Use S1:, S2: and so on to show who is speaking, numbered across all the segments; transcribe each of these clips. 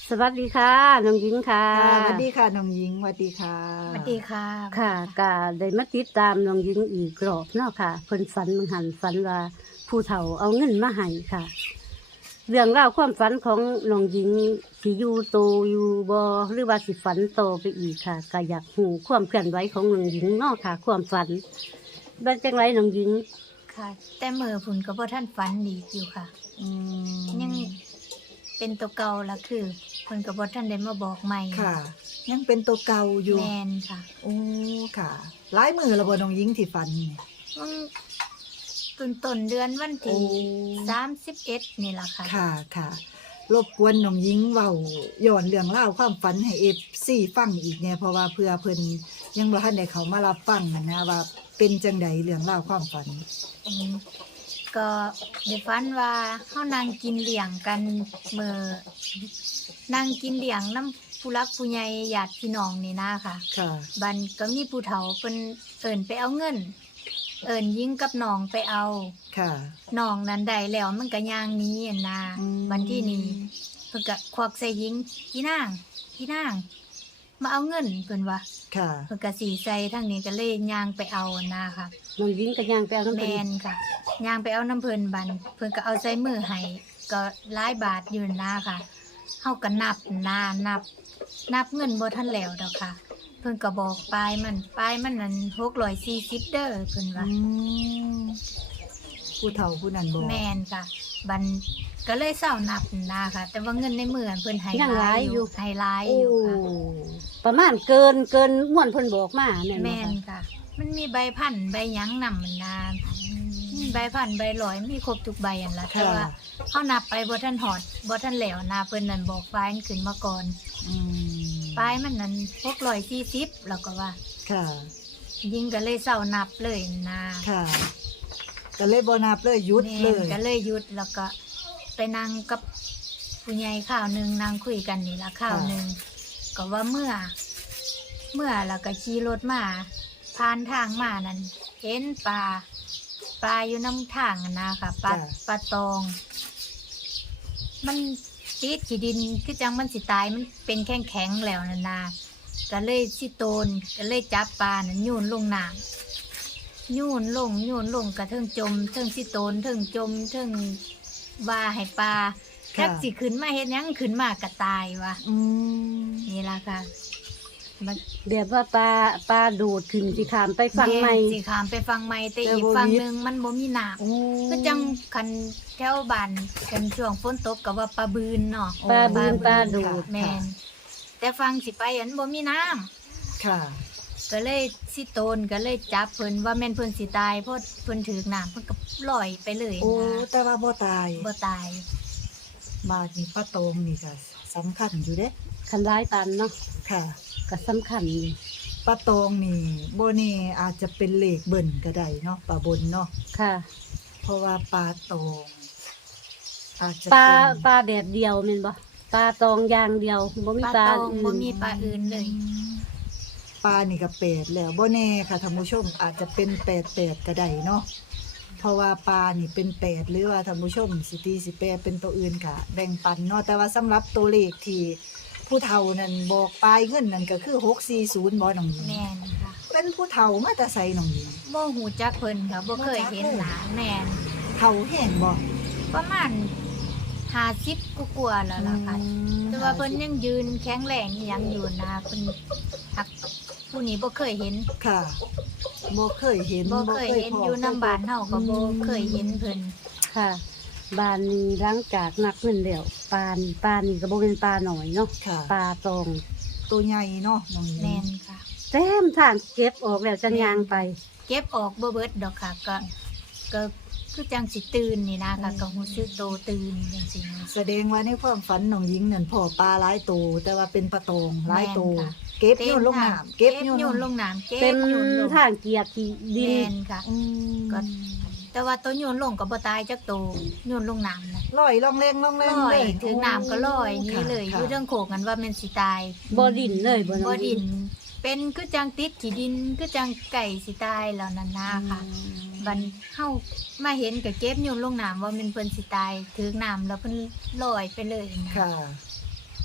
S1: สวัสดีค่ะน้องหญิงค่ะ
S2: ค่ะสวัสดีค่ะน้องหญิงสวัสดีค่ะ
S3: สวัสดีค่ะ
S1: ค่ะก็ได้มาติดตามน้องหญิงอีกรอบเนาะค่ะเพิ่นฝันมันหันฝันว่าผู้เฒ่าเอาเงินมาให้ค่ะ เรื่องราวความฝันของน้องหญิงสิอยู่โตอยู่บ่หรือว่าสิฝันโตไปอีกค่ะก็อยากรู้ความเคลื่อนไหวของน้องหญิงเนาะค่ะ ความฝันเป็นจังไรน้องหญิง
S3: ค่ะ แต่มือผุนก็บ่ท่านฝันดีอยู่ค่ะ
S2: อืม
S3: ยังเป็นตัวเก่าละคือผุนก็บ่ท่านได้มาบอกใหม่
S2: ค่ะ ยังเป็นตัวเก่าอยู่
S3: แมนค่ะ
S2: โอ้ค่ะหลายมือแล้วบ่น้องหญิงที่ฝันนี่
S3: ต้นเดือนวัน
S2: โอ้
S3: ที่31นี่ล่ะค่ะ
S2: ค่ะค่ะ รบกวนน้องหญิงเว้าย้อนเรื่องเล่าวความฝันให้ FC ฟังอีกเนี่ยเพราะว่าเพื่อเพิ่นยังบ่ทันได้เข้ามารับฟังนะว่าเป็นจังใดเรื่องเล่าวความฝัน
S3: อืมก็ได้ฝันว่าเฮานั่งกินเลี้ยงกันมื้อนั่งกินเลี้ยงนำผู้รักผู้ใหญ่ญาติพี่น้องนี่นะค่ะ
S2: ค่ะ
S3: บันก็มีผู้เฒ่าเพิ่นเอิ้นไปเอาเงิน เอิ้นยิงกับน้องไปเอา
S2: ค่ะ
S3: น้องนั้นได้แล้วมันก็ย่างหนี้นะ
S2: อืม
S3: บันที่นี้เพิ่นก็ควักใส่ยิงอีนางอีนางมาเอาเงินเพิ่นว่า
S2: ค่ะ
S3: เพิ่นก็สีใส่ทางนี้ก็เลยย่างไปเอานะค่ะ
S1: น้องหญิงก็ย่างไปเอาน้ำ
S3: แม
S1: เพิ่น
S3: นค่ะย่างไปเอาน้ำเพิ่นบันเพิ่นก็เอาใส่มือให้ก็หลายบาทอยู่นะค่ะเฮาก็นับเงินบ่ทันแล้วดอกค่ะ เพิ่นก็บอกปลายมันนั้น640เด้อเพิ่นว่า
S2: อืมผู้เฒ่าผู้นั้นบอก
S3: แม่นค่ะ บันก็เลยเศร้านับนะค่ะ แต่ว่าเงินในมือเพิ่นให้
S1: ยังหลายอยู่
S3: ให้หลาย
S2: โอ้
S3: อยู่ค่ะ
S1: ประมาณเกินม่วนเพิ่นบอกมาแม่นบ่
S3: แม่น
S1: ค่ะ
S3: ค่ะ มันมีใบพันใบหยังนำมันนามีใบพันใบร้อยมีครบทุกใบอันละแต่
S2: ค่ะ
S3: ว่าเฮานับไปบ่ทันหอดบ่ทันแล้วนะเพิ่นนั่นบอกปลายมันขึ้นมาก่อน
S2: อืม
S3: ปลายมันนั้น640แล้วก็ว่า
S2: ค่ะ
S3: ยิงก็เลยเศร้านับเลยนะ
S2: ค่ะก็เลยบ่นับเลยหยุดเล
S3: แม่น
S2: ย
S3: ก็เลยหยุดแล้วก็ไปนั่งกับผู้ใหญ่ข้าวหนึงนั่งคุยกันนี่ละข้าวหนึงก็ว่าเมื่อแล้วก็ขี่รถมาผ่านทางมานั้นเห็นปลาอยู่น้ำทางอะนะค่ะปลา
S2: จ้ะ
S3: ปลาตอง มันติดขี้ดินคือจังมันสิตายมันเป็นแข็งแล้วนั่นนาก็เลยสิโตนก็เลยจับปลานั้นโยนลงน้ำโยนลงกระเทิงจมเทิงสิโตนเทิงจมเทิงว่าให้ปลาแค่สิขึ้นมาเฮ็ดหยังขึ้นมากระตายวะ
S2: อืม
S3: นี่ล่ะค่ะมัน
S1: แบบว่าปลาโดดขึ้นสิขามไปฟังใหม่
S3: แสิขามไปฟังใหม่แต่อีกฝั่งหนึงมันบ่มีน้ำ
S2: โอ้
S3: ก็จังคันแถวบ้านกันช่วงฝนตกก็ว่าปลาบืนเนาะ
S1: ปลาบืนปลาโดด
S3: แม่นแต่ฟังสิไปอันบ่มีน้ำ
S2: ค่ะ
S3: ก็เลยสิโตนก็เลยจับเพิ่นว่าแม่นเพิ่นสิตายเพราะเพิ่นถือน้ำเพิ่นก็ลอยไปเลย
S2: โอ้
S3: นะ
S2: แต่ว่าบ่ตาย
S3: บ่ตาย
S2: บาดนี่ป้าตองนี่ก็สำคัญอยู่เด้
S1: คันร้ายตันเนาะ
S2: ค่ะ
S1: ก็สำคัญอยู่
S2: ป้าตองนี่บ่แน่อาจจะเป็นเลขเบิ่นก็ได้เนาะป้าบนเนาะ
S1: ค่ะ
S2: เพราะว่าปลาตองอาจจะ
S1: ปลา
S2: เป็น
S1: ปลาแบบเดียวแม่นบ่ปลาตองอย่างเดียวบ่มี
S3: ปลา
S1: ปลา
S3: ตอง
S1: อื่
S3: บ่
S1: น
S3: มีปลาอื่นเลย
S2: ปลานี่ก็แปดแล้วบ่แน่ค่ะท่านผู้ชมอาจจะเป็น88ก็ได้เนาะเพราะว่าปลานี่เป็น8หรือว่าท่านผู้ชมสิตีสิแปลเป็นตัวอื่นก็แบ่งปันเนาะแต่ว่าสำหรับตัวเลขที่ผู้เฒ่านั่นบอกปลายเงินนั่นก็คือ640บ่น้องหญิง
S3: แม่นค่ะ
S2: เป็นผู้เฒ่ามาแต่ไสน้องหญิง
S3: บ่ฮู้จักเพิ่นค่ะบ่เคยเห็นหน้าแม่น
S2: เฒ่าแห้งบ่
S3: ประมาณ50กว่าๆแล้วล่ะค่ะ แต่ว่าเพิ่นยังยืนแข็งแรงอีหยังอยู่นะเพิ่นหักผู้นี้บ่เคยเห็น
S2: ค่ะบ่เคยเห็น
S3: บ่เคยเห็นอยู่นำบ้านเฮาก็บ่เคยเห็นเพิ่น
S1: ค่ะบ้านนี้หลังจากนับเงินแล้วปลานี่ก็บ่เป็นปลาหน่อยเนาะ
S2: ค่ะ
S1: ปลาตอง
S2: ตัวใหญ่เนาะน้องหญิง
S3: แม่นค่ะ
S1: แต้มทางเก็บออกแล้วจังยางไป
S3: เก็บออกบ่เบิดดอกค่ะ ก็คือจังสิตื่นนี่นะค่ะก็ฮู้สึกโตตื่นจังซี่นะ
S2: แสดงว่าในความฝันน้องหญิงนั่นพ่อปลาหลายตัวแต่ว่าเป็นปลาตองหลายตัว
S3: แม่นค่ะ
S2: เก็บโยนลงน้ำเก็บโยน
S3: โยนล
S2: ลง
S3: งน้ำเก็บ
S1: เต็ม
S3: โยนลง
S1: ทางเกียกที่ดิ
S3: แม่
S1: น
S3: นค่ะ
S2: อืม
S3: ก็ แต่ว่าตัวโยนลงก็บ่ตายจักโตโยนลงน้ำนะ
S2: ลอยล่องแรงล่องแร
S3: ล
S2: ง
S3: อย
S2: เลย
S3: ถึงน้ำก็ลอยหนี่เลยอ
S2: ค่ะ
S3: ยู่เรื่องโขกกันว่าแม่นสิตาย
S1: บ่ดินเลยบ่น้อง
S3: บ่ดิน เป็นคือจังติดขี้ดินคือจังไก่สิตายแล้วนั่นนะค่ะ บันเฮามาเห็นก็เก็บโยนลงน้ำว่าแมันเพิ่นสิตายถึงน้ำแล้วเพิ่นลอยไปเลยนะ
S2: ค่ะ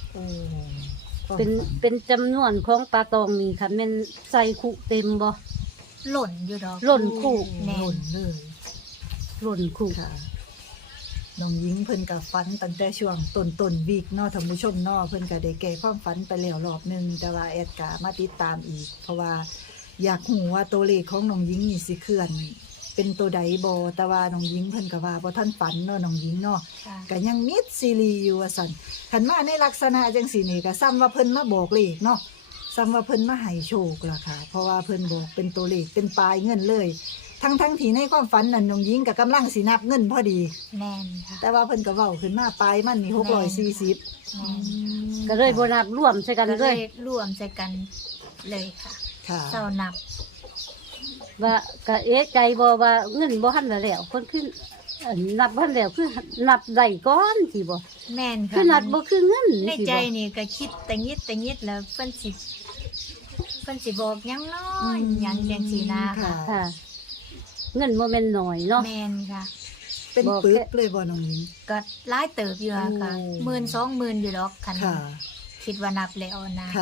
S2: โอ้ความ
S1: เป็น
S2: ฝัน
S1: เป็นจำนวนของปลาตองนี่ค่ะแม่นใส่คุเต็มบ่
S3: หล่นอยู่ดอก
S1: หล่นคู่
S3: แม่น
S2: หล่นเลย
S1: หล่นคุ
S2: ค่ะน้องหญิงเพิ่นก็ฝันตั้งแต่ช่วงต้นวีคเนาะท่านผู้ชมเนาะเพิ่นก็ได้แก้ความฝันไปแล้วรอบหนึงแต่ว่าแอดก็มาติดตามอีก เพราะว่าอยากรู้ว่าตัวเลขของน้องหญิงนี่สิเคลื่อน เป็นตัวใดบ่แต่ว่าน้องหญิงเพิ่นก็ว่าบ่ทันฝันเนาะน้องหญิงเนาะ
S3: ค่ะ
S2: ก็ยังมิดซีรีส์อยู่ว่าซั่นคันมาในลักษณะจังซี่นี่ก็ซ้ำว่าเพิ่นมาบอกเลขเนาะซ้ำว่าเพิ่นมาให้โชคล่ะค่ะ เพราะว่าเพิ่นบอกเป็นตัวเลขเป็นปลายเงินเลย ทั้งที่ในความฝันนั่นน้องหญิงก็กำลังสินับเงินพอดี
S3: แม่นค่ะ
S2: แต่ว่าเพิ่นก็เว้าขึ้นมาปลายมันนี่640
S3: แม่น
S1: ก็เลยบ่นับร่วมใส่กัน
S3: ก็
S1: เล
S3: เลย ยรวมใส่กันเลยค่ะ
S2: ค่ะ
S3: เศร้านับ
S1: ว่าก็เอะใจบ่ว่าเงินบ่ทันแล้วคนขึ้นนับบ่ทันแล้วคือนับได้ก่อนสิบ่
S3: แม่นค่ะ
S1: คือนับบ่คือเงิน
S3: ใน
S1: สิ
S3: ใจ
S1: บ่
S3: นี่ก็คิดแต่งิดแล้วเพิ่นสิบอกหยังน้อยหยังจังซี่นะ
S2: ค่ะ
S1: ค่ะ เงินบ่แม่นน้อยเนาะ
S3: แม่นค่ะ
S2: เป็น
S1: บอก
S2: ปึก
S1: แค่
S2: เลยบ่น้องหญิง
S3: ก็หลายเติบอยู่อะค่ะ
S2: โอ้
S3: 10,000-20,000อยู่ดอกคัน
S2: ค่ะ
S3: คิดว่านับแล้วนะ
S2: ค่ะ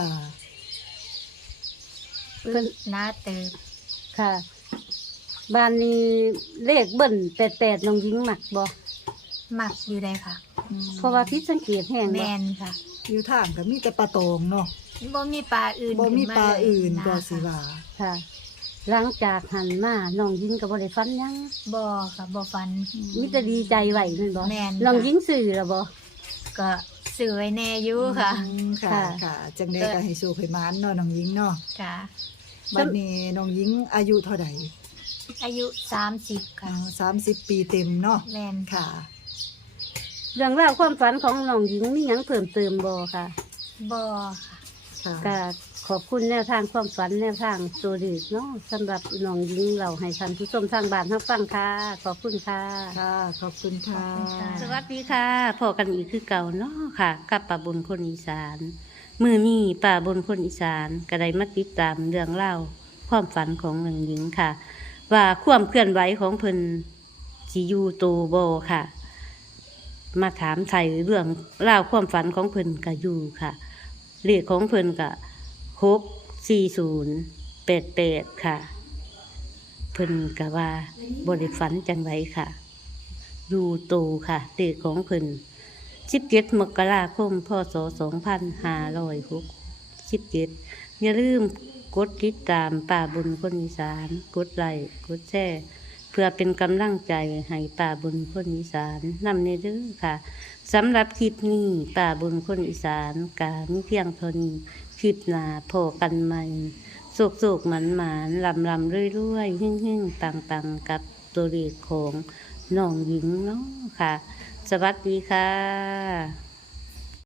S1: เพิ่น
S3: นะเติบ
S1: ค่ะ บ้านนี้เลขเบิ้น88น้องหญิงมักบ่
S3: มักอยู่ได้ค่ะ
S1: เพราะว่าผิดสังเกตแฮงบ่
S3: แม่นค่ะ
S2: อยู่ทางก็มีแต่ปลาตองเนาะ
S3: บ่มีปลาอื่น
S2: บ่มีปลาอื่น
S3: ขึ้
S2: ก็
S3: มาเลย
S2: สิว่า
S1: ค่ะ หลังจากหันมาน้องหญิงก็บ่ได้ฟันหยัง
S3: บ่ค่ะบ่ฟัน
S1: มีแต่ดีใจไว้แม่นบ่
S3: แม่น
S1: น้องหญิงซื้อแล้วบ่
S3: ก็ซื้อไว้แน่อยู่ค่ะ
S2: ค่ะ
S1: ค่ะ
S2: ค่ะจังได๋ก็ให้สู้ให้หมานเนาะน้องหญิงเนาะ
S3: ค่ะ
S2: บัดนี้น้องหญิงอายุเท่าใด
S3: อายุ30ค่ะ
S2: 30 ปีเต็มเนาะ
S3: แม่น
S2: ค่ะ
S1: เรื่องราวความฝันของน้องหญิงมีหยังเพิ่มเติมบ่ค่ะ
S3: บ่ค่ะ
S2: ค่ะ
S1: ก็ขอบคุณแนวทางความฝันแนวทางตัวเลขเนาะสำหรับน้องหญิงเราให้ท่านผู้ชมทางบ้านรับฟังค่ะ ขอบคุณค่ะ
S2: ค่ะ ขอบคุณค่ะ
S3: ขอบคุณค่ะ
S1: สวัสดีค่ะพอกันอีกคือเก่าเนาะค่ะ กับป่าบนคนอีสาน มือนี้ป่าบนคนอีสานก็ได้มาติดตามเรื่องเล่าวความฝันของน้องหญิงค่ะ ว่าความเคลื่อนไหวของเพิ่นสิอยู่โตบ่ค่ะ มาถามไทยเรื่องเล่าวความฝันของเพิ่นก็อยู่ค่ะ เลขของเพิ่นก็64088ค่ะ เพิ่นก็ว่าบ่ได้ฝันจังไดค่ะ อยู่โตค่ะเลขของเพิ่น17 มกราคม พศ 2567อย่าลืมกดติดตามป่าบุญคนอีสาน กดไลค์กดแชร์เพื่อเป็นกำลังใจให้ป่าบุญคนอีสานนำในเด้อค่ะสำหรับคลิปนี้ป่าบุญคนอีสานกามีเพียงเท่านี้คลิปหน้าพอกันใหม่โศกๆหมันๆลำๆเรื่อยๆหิ่งๆปังๆกับตัวเลขของน้องหญิงเนาะค่ะ สวัสดีค่ะ